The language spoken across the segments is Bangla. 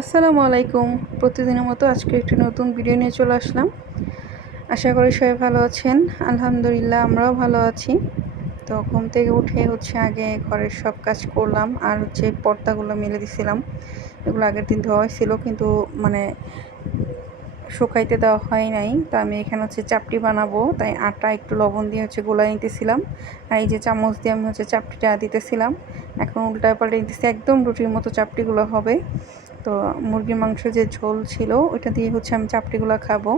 আসসালামু আলাইকুম। প্রতিদিনের মতো আজকে একটি নতুন ভিডিও নিয়ে চলে আসলাম। আশা করি সবাই ভালো আছেন। আলহামদুলিল্লাহ আমরাও ভালো আছি। তো ঘুম থেকে উঠে আগে ঘরের সব কাজ করলাম আর পর্দাগুলো মেলে দিছিলাম। এগুলো আগের দিন ধোয়া হয়েছিল কিন্তু মানে শুকাইতে দেওয়া হয় নাই। তো আমি এখানে চাপটি বানাবো, তাই আটা একটু লবণ দিয়ে গোলায় নিতেছিলাম। আর এই যে চামচ দিয়ে আমি চাপটিটা দিতেছিলাম। এখন উল্টায় পাল্টে নিতেছি, একদম রুটির মতো চাপটিগুলো হবে। তো মুরগির মাংসের যে ঝোল ছিল ওইটা দিয়ে আমি চাপটিগুলো খাবো।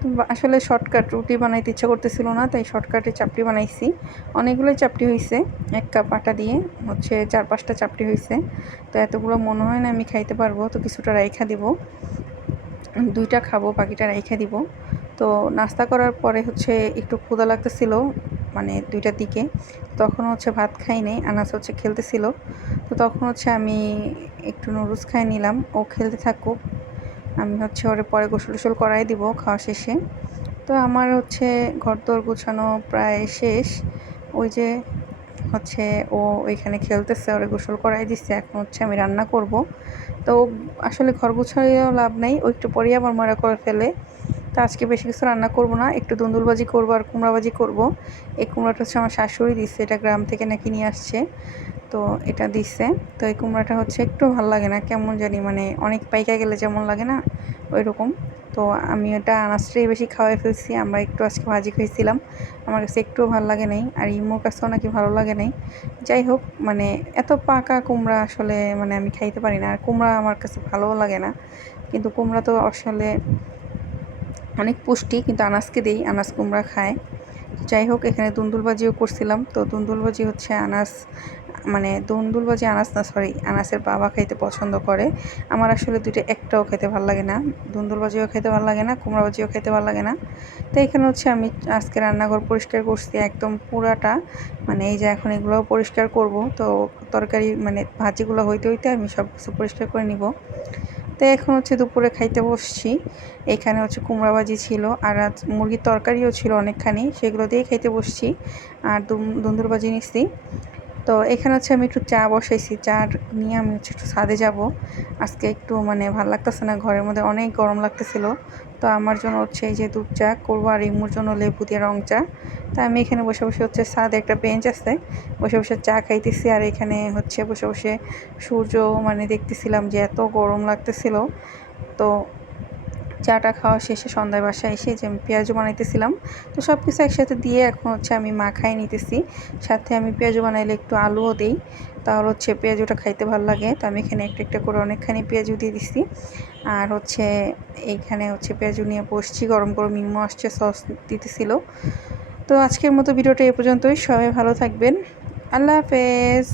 তো আসলে শর্টকাট রুটি বানাইতে ইচ্ছা করতেছিল না, তাই শর্টকাটে চাপটি বানাইছি। অনেকগুলোই চাপটি হয়েছে, 1 কাপ আটা দিয়ে 4-5টা চাপটি হয়েছে। তো এতগুলো মনে হয় না আমি খাইতে পারবো, তো কিছুটা রাইখা দিব। 2টা খাবো, বাকিটা রাইখা দিব। তো নাস্তা করার পরে একটু ক্ষুধা লাগতেছিল, মানে 2টার দিকে। তখন ভাত খাই নাই, আনাস খেলতেছিল। তো তখন আমি একটু নুডলস খাই নিলাম, ও খেলতে থাকুক। আমি ওরে পরে গোসল টোসল করাই দিব খাওয়া শেষে। তো আমার ঘরদোর গোছানো প্রায় শেষ। ওই যে ও ওইখানে খেলতেছে, ওরে গোসল করাই দিচ্ছে। এখন আমি রান্না করব। তো আসলে ঘর গোছাইও লাভ নাই, ও একটু পরেই আবার ময়লা করে ফেলে। তো আজকে বেশি কিছু রান্না করব না, একটু দুন্দুলবাজি করব আর কুমড়াবাজি করব। এই কুমড়াটা আমার শাশুড়ি দিচ্ছে, এটা গ্রাম থেকে নাকি নিয়ে আসছে। তো এটা দিচ্ছে। তো এই কুমড়াটা একটু ভালো লাগে না, কেমন জানি, মানে অনেক পাইকা গেলে যেমন লাগে না ওই রকম। তো আমি এটা আনাজটাই বেশি খাওয়াই ফেলছি। আমরা একটু আজকে ভাজি খাইছিলাম, আমার কাছে একটুও ভালো লাগে নাই, আর ইমোর কাছেও নাকি ভালো লাগে নাই। যাই হোক, মানে এত পাকা কুমড়া আসলে মানে আমি খাইতে পারি না, আর কুমড়া আমার কাছে ভালোও লাগে না। কিন্তু কুমড়া তো আসলে অনেক পুষ্টি, কিন্তু আনাজকে দেই, আনাজ কুমড়া খায়। যাই হোক, এখানে দুন্দুলবাজিও করছিলাম। তো দুন্দুলবাজি আনাস, মানে দুন্দুলবাজি আনাস না, সরি, আনাসের বাবা খাইতে পছন্দ করে। আমার আসলে দুইটা একটাও খেতে ভালো লাগে না, দুন্দুলবাজিও খেতে ভালো লাগে না, কুমড়াবাজিও খেতে ভালো লাগে না। তো এখানে আমি আজকে রান্নাঘর পরিষ্কার করছি একদম পুরাটা। মানে এই যে এখন এগুলোও পরিষ্কার করব। তো তরকারি মানে ভাজিগুলো হইতে হইতে আমি সব কিছু পরিষ্কার করে নিব। তো এখন দুপুরে খাইতে বসছি। এখানে কুমড়া ভাজি ছিল, আর মুরগির তরকারিও ছিল অনেকখানি, সেগুলো দিয়ে খাইতে বসছি। আর দুন্দুর ভাজি নিচ্ছি। তো এখানে আমি একটু চা বসাইছি, চা নিয়ে আমি একটু ছাদে যাব। আজকে একটু মানে ভালো লাগতেছে না, ঘরের মধ্যে অনেক গরম লাগতেছিল। তো আমার জন্য এই যে দুধ চা করবো, আর ইমুর জন্য লেবু দিয়ে রং চা। তা আমি এখানে বসে বসে ছাদে একটা বেঞ্চ আছে, বসে বসে চা খাইতেছি। আর এখানে বসে বসে সূর্য মানে দেখতেছিলাম যে এত গরম লাগতেছিল। তো চাটা খাওয়া শেষে সন্ধ্যায় বাসায় এসে যে আমি পেঁয়াজু বানাইতেছিলাম। তো সব কিছু একসাথে দিয়ে এখন আমি মাখাই নিতেছি। সাথে আমি পেঁয়াজু বানাইলে একটু আলুও দিই, তাহলে পেঁয়াজুটা খাইতে ভালো লাগে। তো আমি এখানে একটা একটা করে অনেকখানি পেঁয়াজু দিয়ে দিছি। আর এইখানে পেঁয়াজু নিয়ে বসছি, গরম গরম মিমো আসছে, সস দিতেছিল। তো আজকের মতো ভিডিওটা এ পর্যন্তই। সবাই ভালো থাকবেন। আল্লাহ হাফেজ।